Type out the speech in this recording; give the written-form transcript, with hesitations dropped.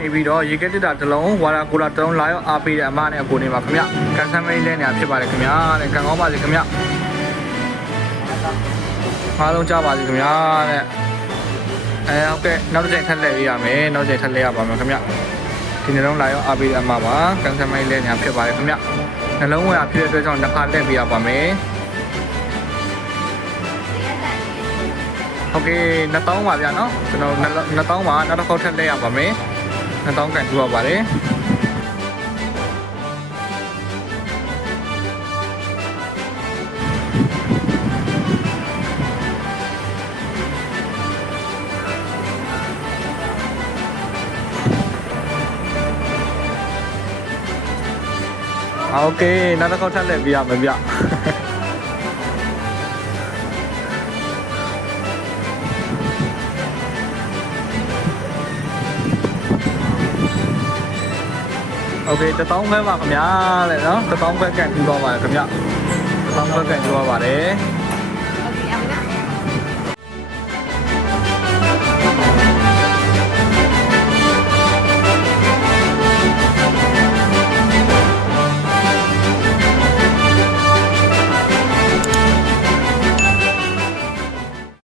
နေပြီးတော့ရေကက်တစ်တာတစ်လုံးဝါရာကိုလာတစ်လုံးလာရောက်အားပေးတဲ့အမနဲ့အကိုနေပါခင်ဗျကန်ဆမ်းမိတ်လဲနေဖြစ်ပါတယ်ခင်ဗျာတဲ့ကန်ကောင်းပါစေခင်ဗျအားလုံးကြားပါစေခင်ဗျာတဲ့ဟုတ်ကဲ့နောက်တစ်ချိန်ထပ်လဲပေးရမယ်နောက်တစ်ချိန်ထပ်လဲရပါမယ်ခင်ဗျဒီနှလုံးလာရောက်အားပေးတဲ့အမပါကန်ဆမ်းမိတ်လဲနေဖြစ်ပါတယ်ခင်ဗျနှလုံးဝင်အားဖြစ်တဲ့အတွက်ကြောင့်နှစ်ခါလဲပေးရပါမယ်โอเค2000ပါဗျာเนาะကျွန်တော်2000ပါနောက်တစ်ခေါက်ထပ်လဲရပါမယ်2000ကန်ထူပါပါတယ်โอเคနောက်တစ်ခေါက်ထပ်လဲပြရမယ်ဗျโอเค1000ခွဲပါခင်ဗျာတဲ့เนาะ1000ခွဲကန်ထူတော့ပါတယ်ခင်ဗျ1000ခွဲကန်ထူပါပါတယ်